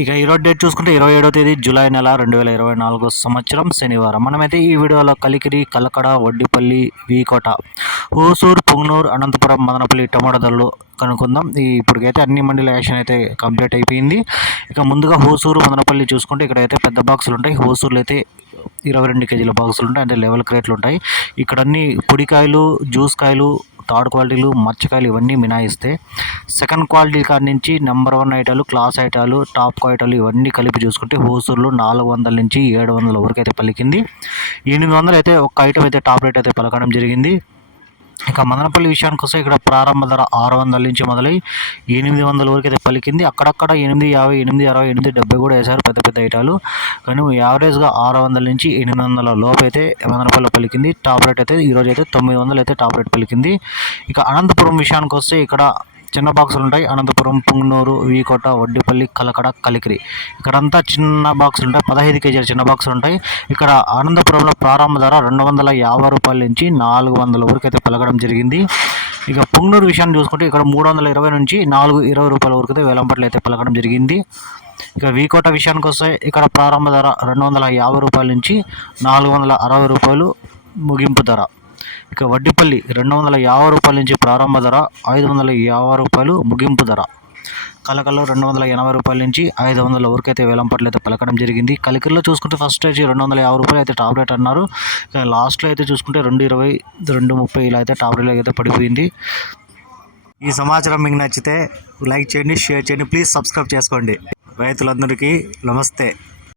ఇక ఈరోజు డేట్ చూసుకుంటే ఇరవై ఏడవ తేదీ జూలై నెల రెండు వేల ఇరవై నాలుగో సంవత్సరం శనివారం. మనమైతే ఈ వీడియోలో కలికిరి కలకడ వడ్డిపల్లి వీకోట హోసూరు పుంగనూరు అనంతపురం మదనపల్లి టమాటా ధరలు కనుక్కుందాం. ఈ ఇప్పటికైతే అన్ని మండల యాక్షన్ అయితే కంప్లీట్ అయిపోయింది. ఇక ముందుగా హోసూరు మదనపల్లి చూసుకుంటే ఇక్కడైతే పెద్ద బాక్సులు ఉంటాయి. హోసూరులో అయితే ఇరవై రెండు కేజీల బాక్సులు ఉంటాయి. అంటే లెవెల్ క్రేట్లు ఉంటాయి. ఇక్కడ అన్ని పొడికాయలు జ్యూస్ కాయలు థర్డ్ క్వాలిటీలు మచ్చకాయలు ఇవన్నీ మినాయిస్తే సెకండ్ క్వాలిటీ కాడి నుంచి నెంబర్ వన్ ఐటాలు క్లాస్ ఐటాలు టాప్ ఐటాలు ఇవన్నీ కలిపి చూసుకుంటే హోసూర్లు నాలుగు వందల నుంచి ఏడు వందల వరకు అయితే పలికింది. ఎనిమిది వందలు అయితే ఒక ఐటమ్ అయితే టాప్ రేట్ అయితే పలకడం జరిగింది. ఇక మదనపల్లి విషయానికి వస్తే ఇక్కడ ప్రారంభ ధర ఆరు వందల నుంచి మొదలై ఎనిమిది వందల వరకు అయితే పలికింది. అక్కడక్కడ ఎనిమిది యాభై ఎనిమిది అరవై ఎనిమిది డెబ్బై కూడా వేశారు పెద్ద పెద్ద ఐటాలు. కానీ యావరేజ్గా ఆరు వందల నుంచి ఎనిమిది వందల లోపు అయితే మదనపల్లి పలికింది. టాప్ రేట్ అయితే ఈరోజు అయితే తొమ్మిది వందలు అయితే టాప్ రేట్ పలికింది. ఇక అనంతపురం విషయానికి వస్తే ఇక్కడ చిన్న బాక్సులు ఉంటాయి. అనంతపురం పుంగనూరు వీకోట వడ్డిపల్లి కలకడ కలికిరి. ఇక్కడంతా చిన్న బాక్సులు ఉంటాయి. పదహైదు కేజీల చిన్న బాక్సులు ఉంటాయి. ఇక్కడ అనంతపురంలో ప్రారంభ ధర రెండు వందల యాభై రూపాయల నుంచి నాలుగు వందల వరకు అయితే పలకడం జరిగింది. ఇక పుంగనూరు విషయాన్ని చూసుకుంటే ఇక్కడ మూడు వందల ఇరవై నుంచి నాలుగు ఇరవై రూపాయల వరకు అయితే వేలంపట్లు అయితే పలకడం జరిగింది. ఇక వీకోట విషయానికి వస్తే ఇక్కడ ప్రారంభ ధర రెండు వందల యాభై రూపాయల నుంచి నాలుగు వందల అరవై రూపాయలు ముగింపు ధర. ఇక వడ్డిపల్లి రెండు వందల యాభై రూపాయల నుంచి ప్రారంభ ధర ఐదు వందల యాభై రూపాయలు ముగింపు ధర. కలకల్లో రెండు వందల ఎనభై రూపాయల నుంచి ఐదు వందల వరకు అయితే వేలంపట్లు అయితే పలకడం జరిగింది. కలికిరిలో చూసుకుంటే ఫస్ట్ అయితే రెండు వందల యాభై రూపాయలు అయితే టాప్ రేట్ అన్నారు. లాస్ట్లో అయితే చూసుకుంటే రెండు ఇరవై రెండు ముప్పై ఇలా అయితే టాప్ రేట్ అయితే పడిపోయింది. ఈ సమాచారం మీకు నచ్చితే లైక్ చేయండి షేర్ చేయండి ప్లీజ్ సబ్స్క్రైబ్ చేసుకోండి. రైతులందరికీ నమస్తే.